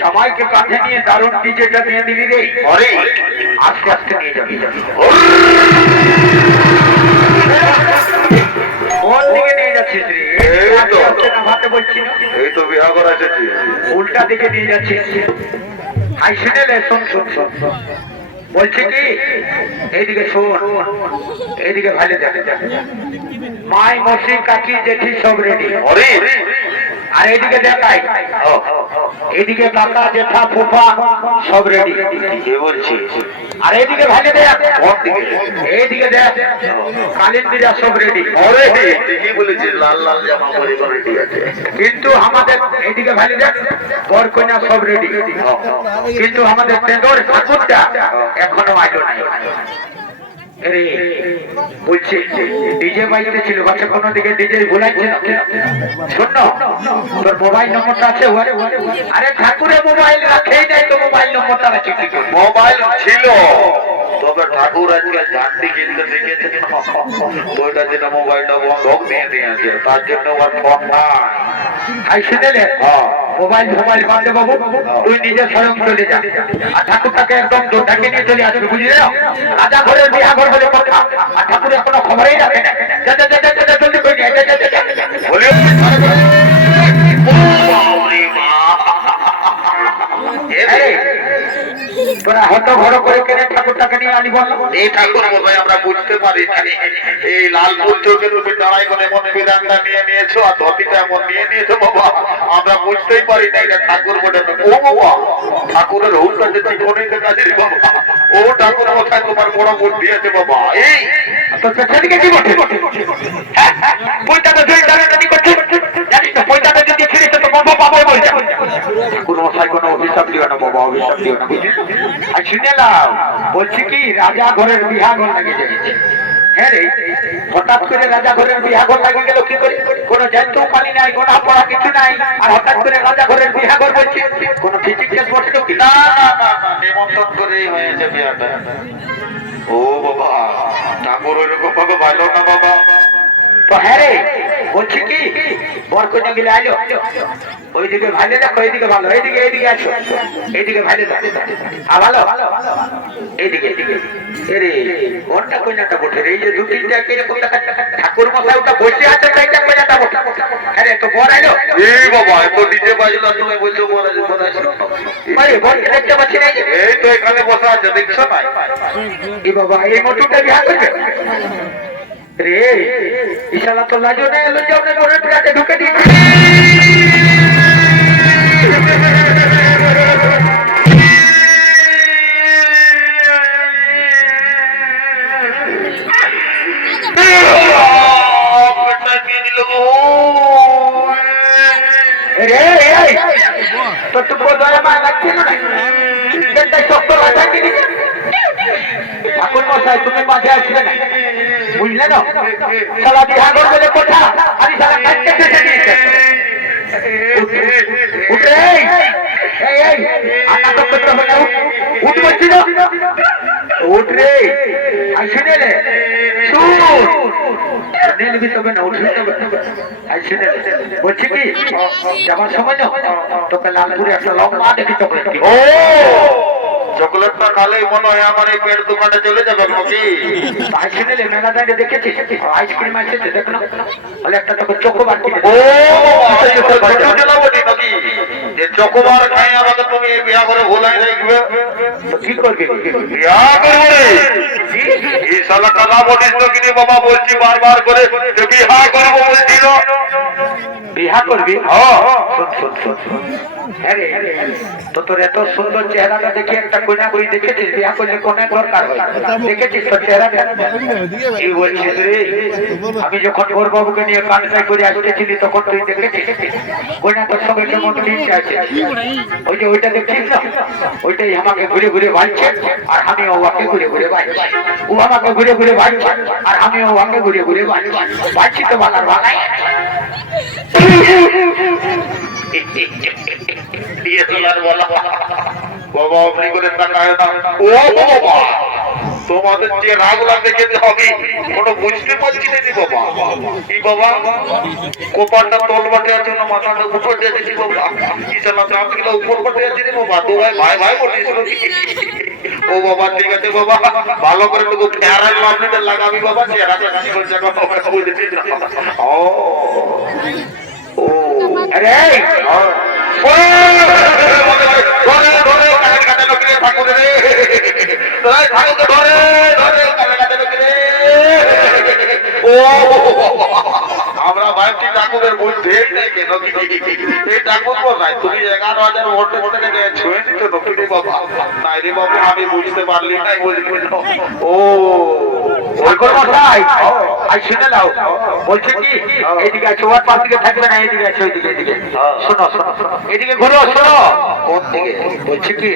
সবাইকে কাঁধে নিয়ে দারুণ ডিজেটা নিয়ে দিবি রে। আস্তে আস্তে নিয়ে যাবি। কোন দিকে নিয়ে যাচ্ছিস রে? ভাতে বলছি এই তো বিয়া করা যাচ্ছে, উল্টা দিকে নিয়ে যাচ্ছিস। হাই শুনে লে, শোন শোন শোন বলছি কি, এইদিকে শোন, এইদিকে ভালো যাবে। মাই মসি কাকি জেঠি সব রেডি। আর এইদিকে দেখাই, এইদিকে কাকা জেঠা ফুফা সব রেডি। কে বলছি? আর এইদিকে ভালো দেখ, এইদিকে দেখ কালিন্দিরা সব রেডি। ঠিকই বলেছিস, লাল লাল জামা পরে রেডি আছে। কিন্তু আমাদের এইদিকে ভালো দেখ, বর কন্যা সব রেডি। কিন্তু আমাদের তেঁদুর ঠাকুরটা এখনো আইলো নাই। বলছি ডিজে বাজতে ছিল, বাচ্চা কোনো দিকে ডিজে ভুলাইছে না। শোন তোর মোবাইল নম্বরটা আছে? আরে ঠাকুরের মোবাইল রাখেই নাই তো, মোবাইল নম্বরটা রাখে কি? মোবাইল ছিল, তবে ঠাকুর আজকে ঝান্ডি কিনতে শিখেছে তো এটা যেটা মোবাইলটা বন্ধক দিয়ে দিয়েছে, তার জন্য ওর ফোন নাই। শুনেলে মোবাইল মোবাইল বাদে বাবু, তুই নিজে স্বয়ং চলে যা, আর ঠাকুরটাকে একদম ডাকে নিয়ে চলে আসবে, বুঝলি? রাজা ঘরের বিয়া ঘর বলে কথা, আর ঠাকুরের কোনো খবরই রাখে না। তোরা হয়তো ঘর করে কেনে ঠাকুরটাকে নিয়ে আনি বল। এই ঠাকুর ভাই আমরা বুঝতে পারি না, এই লাল ফুল চোখে তুমি দাঁড়াই করে এমন বিধানটা নিয়ে নিয়েছো আর ধতিটা এমন নিয়ে নিয়েছো বাবা, আমরা বুঝতেই পারি না এটা ঠাকুর বলে। ও বাবা, ঠাকুরের হুলটা যে জীবনেই দেখা যায় বাবা। ও ঠাকুর কোথায় তোমার বড় বুদ্ধি আছে বাবা। এই তো সেদিকে কি বলছে? পয়সাটা ধরে দাঁড়ানি করছে, জানিস তো পয়সাটা যদি ছিঁড়ে তো বাবা বাবা বলছে। ঠাকুর মশাই কোনো অভিশাপ দিও না বাবা, অভিশাপ দিও না। আর শুনে নাও, বলছি কি রাজা ঘরের বিহা ঘর লাগে যাচ্ছে। হ্যাঁ রে, হঠাৎ করে রাজা ঘরের বিহা ঘর লাগে গেল কি করে? কোনো জানতেও পানি নাই, গোনা পড়া কিছু নাই, আর হঠাৎ করে রাজা ঘরের বিহা ঘর বলছি। কোনো ফিজিক কেস বসে কি? না নিমন্ত্রণ করেই হয়েছে বিয়াটা। ও বাবা, ঠাকুর ওইরকম ভাবে ভালো না বাবা। তো হ্যাঁ রে, বলছি কি বর কন্যা গেলে আইলো, ওইদিকে ভালো দেখো, এইদিকে ভালো, এইদিকে এইদিকে আসো, এইদিকে ভালো দেখো, আর ভালো এইদিকে এইদিকে। এরে কোনটা কন্যাটা বটে রে? এই যে দু তিনটা কিরকম ঠাকুর মশাই ওটা বসে আছে, তাইটা কন্যাটা বটে। আরে তো বর আইলো। এই বাবা, এত ডিজে বাজলো, তুমি বলছো বর আসলো। বরকে দেখতে পাচ্ছি না, এই তো এখানে বসে আছে, দেখছো না? এই বাবা, এই মোটরটা বিহা করবে রে? ইশালা তো লাজো না, এলো যাও না ঘরের বিরাটে ঢুকে দিচ্ছে। তোর তো দয়া মায় লাগছে না? শক্ত লাগা কিনি ঠাকুর মশাই, তুমি মাঝে আসবে না, বুঝলে না? সারা বিহা ঘর বলে কোঠা, আমি সারা কাটতে চেষ্টা দিয়েছে। উঠ বলছি না, উঠ রে। আর শুনে রে, নিবি তবে না, উঠবি তবে। আর শুনে বলছি কি, যাবার সময় না তোকে লালপুরে একটা লম্বা দেখি চকলেট। ও চকলেট না খালেই মনে হয় আমার এই পেট দোকানে চলে যাবে নাকি? শুনেলে মেলা দাঁড়ে দেখেছি আইসক্রিম আছে, দেখ না, বলে একটা তোকে চকোবার কিনে। ও নাকি যে চকোবার খাই আমাকে তুমি এই বিয়া করে ভোলাই রাখবে? কি করবি? বিয়া করবে এই শালা কালা বলিস তো কিনে বাবা, বলছি বারবার করে যে বিয়া করবো বলছিল। বিহা করবি? হ্যাঁ রে, তো তোর এত সুন্দর চেহারাটা দেখে একটা কন্যা করি দেখেছিস? বিয়া করলে কোন দরকার হয়? দেখেছিস তোর চেহারা? কি বলছিস রে? আমি যখন ওর বাবুকে নিয়ে কানসাই করে আসতেছিলি তখন তুই দেখেছিস কন্যা তোর সঙ্গে কেমন মিশে আছে? ওই যে ওইটা দেখছিস না, ওইটাই আমাকে ঘুরে ঘুরে বাঁচছে, আর আমি ওকে ঘুরে ঘুরে বাঁচছি। ও আমাকে ঘুরে ঘুরে বাঁচছে, আর আমি ওকে ঘুরে ঘুরে বাঁচছি। তো বালার বালাই বাবা অমনি করে তাকায় না। ও বাবা, তোমাদের যে রাগলা দেখেছে আমি কোনো বুঝতে পারছি না বাবা। কি বাবা কোপারটা তল বাটে আছে না মাথাটা উপর দিয়েছি বাবা, কি চালা চাপ গেলে উপর বাটে আছে রে বাবা। তো ভাই ভাই ভাই বলিস ও বাবা ঠিক আছে বাবা, ভালো করে একটু ফেয়ারাল লাভলিটা লাগাবি বাবা, চেহারাটা কি করে জায়গা বুঝেছিস না। ও ও আরে ধরে ধরে কানে কানে লোকে ঠাকুর রে, ধরে ঠাকুর ধরে ধরে কানে কানে লোকে রে। ও আমরা ভাবছি ঠাকুরের বুঝতেই নেই কেন এই ঠাকুর বসাই তুমি 11,000 ভোট ভোটে ছুঁয়ে দিত নতুন বাবা। নাই রে বাবু আমি বুঝতে পারলি নাই, বুঝলি না। ও ওই কোন মশাই আই শুনে নাও, বলছে কি এইদিকে আছে, ওর পাশ দিকে থাকবে না, এইদিকে আছে, ওইদিকে এইদিকে শোনো শোনো, এইদিকে ঘুরো শোনো। কোন দিকে? বলছে কি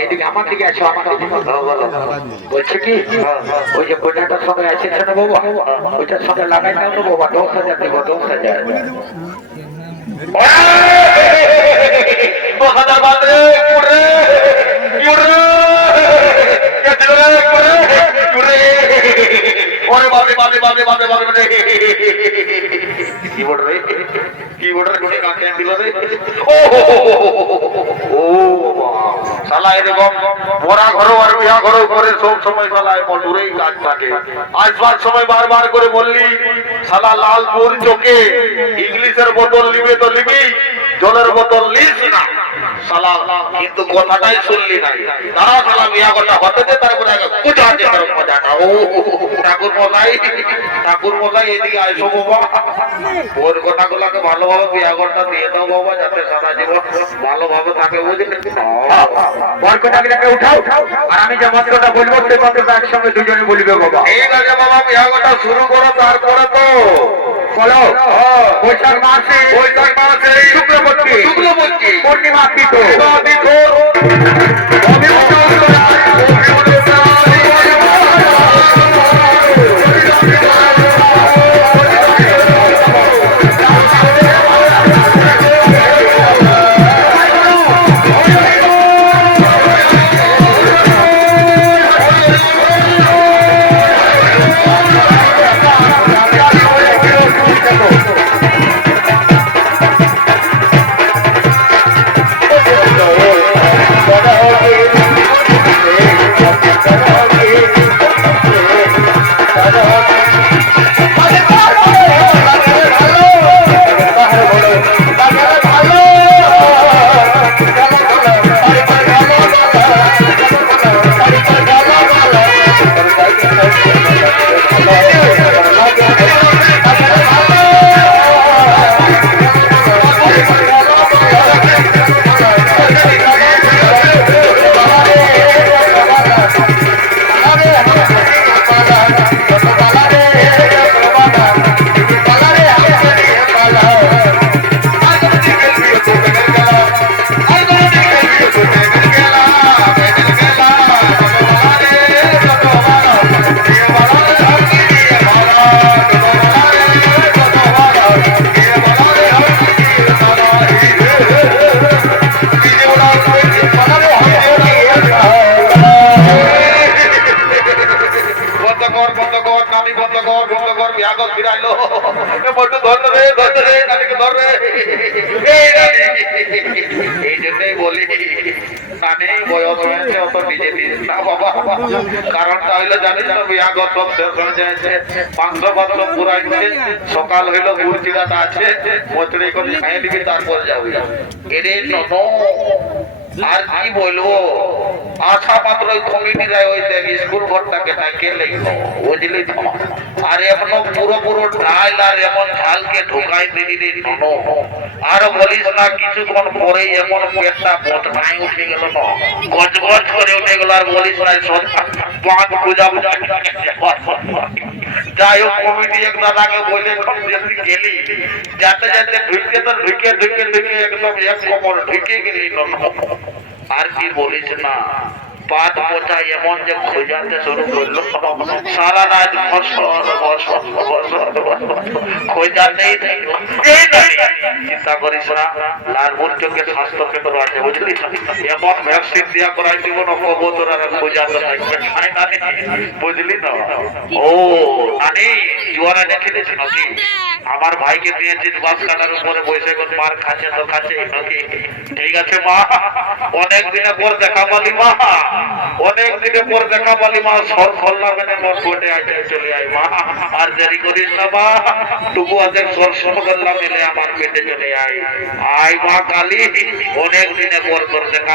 এইদিকে আমার দিকে আছো, আমার দিকে বলছে কি ওই যে কন্যাটার সঙ্গে আছে না বাবা, ওইটার সঙ্গে লাগাই দাও না বাবা, 10,000 দেবো, 10,000। 10,000 বাদ রে কুড়ে কুড়ে কে দিল রে কুড়ে কুড়ে। ওরে বাবা বাবা বাবা বাবা বাবা রে কি বড় রে কি বড় রে কোনে কাকে দিল রে। ও ও শালা এ দেখো মোরা ঘর আর বিয়া ঘর করে সব সময় শালা মটুরেই কাজ থাকে। আসবার সময় বারবার করে বললি শালা লালপুর চোখে ইংলিশের বোতল নিবে তো নিবি, জলের বোতল নিস না শালা, কিন্তু কথাটাই শুনলি নাই। তারা শালা বিয়া কথা হতে দে, তারপরে পূজা আছে তার মজাটা। ও ঠাকুর মশাই এদিকে আইসো বাবা, ওর কথাগুলোকে ভালোভাবে বিয়া ঘরটা দিয়ে দাও বাবা, যাতে সারা জীবন ভালোভাবে থাকে, বুঝলি। বরকটাকে উঠাও আর আমি যে মন্ত্রটা বলবো সেই মন্ত্রটা একসঙ্গে দুজনে বলবে বাবা। ঠিক আছে বাবা, বিয়া ঘরটা শুরু করো, তারপরে তো বলো বৈশাখ মাসে শুক্লপক্ষে পূর্ণিমা তিথি এই জন্যই বলি নানি বয়স হয়েছে অত নিজে নিজে না বাবা, কারণটা হইলো জানিস না বিয়া গত শেষ হয়ে যাচ্ছে, মাংস ভাত পুরাইছে, সকাল হইলো গুড় চিরাটা আছে, মচড়ি করে খাইয়ে দিবি তারপর যাবি। এরে ননো আর কি বলবো, আশা মাত্র ওই কমিটিরা ওই দেখ স্কুল ঘরটাকে ডাকে লেগো, বুঝলি তো। আর এখনো পুরো ঢাল আর এমন ঝালকে ঢুকাই দিলি ননো, আর বলিস না কিছুক্ষণ পরেই এমন পেটটা বদনাই উঠে গেল না, গজ গজ করে উঠে গেল। আর বলিস না পাঁচ পূজা যাই হোক কমিটি একটা আগে বলে গেলি যাতে যাতে ঢুকে তো ঢুকে ঢুকে ঢুকে একদম এক কমর ঢুকে গেলি ননো। আর কি বলিস না পাত পোচা এমন যে খোঁজাতে শুরু করলো, সারা রাত ফসল ফসল ফসল খোঁজা নেই এই নানি চিন্তা করিস না লালপুর চোখে স্বাস্থ্য কেন্দ্র আছে বুঝলি এমন ভ্যাকসিন দিয়া করাই দিব না কবুতর আর খোঁজা তো থাকবে নানি বুঝলি না ও নানি জুয়ারা দেখেছিস নাকি আমার ভাইকে দিয়েছিস বাস কাটার উপরে বসে কোন মার খাচ্ছে তো খাচ্ছে নাকি ঠিক আছে মা অনেক দিনের পর দেখা পালি মা অনেক দিনের পর দেখা পালি মা সর খোল্লা মেনে মোর কোটে আইতে চলে আয় মা আর দেরি করিস না মা তবু আজকে সর সরগল্লা মেলে আমার পেটে চলে আয় আয় মা কালী অনেক দিনের পর তোর দেখা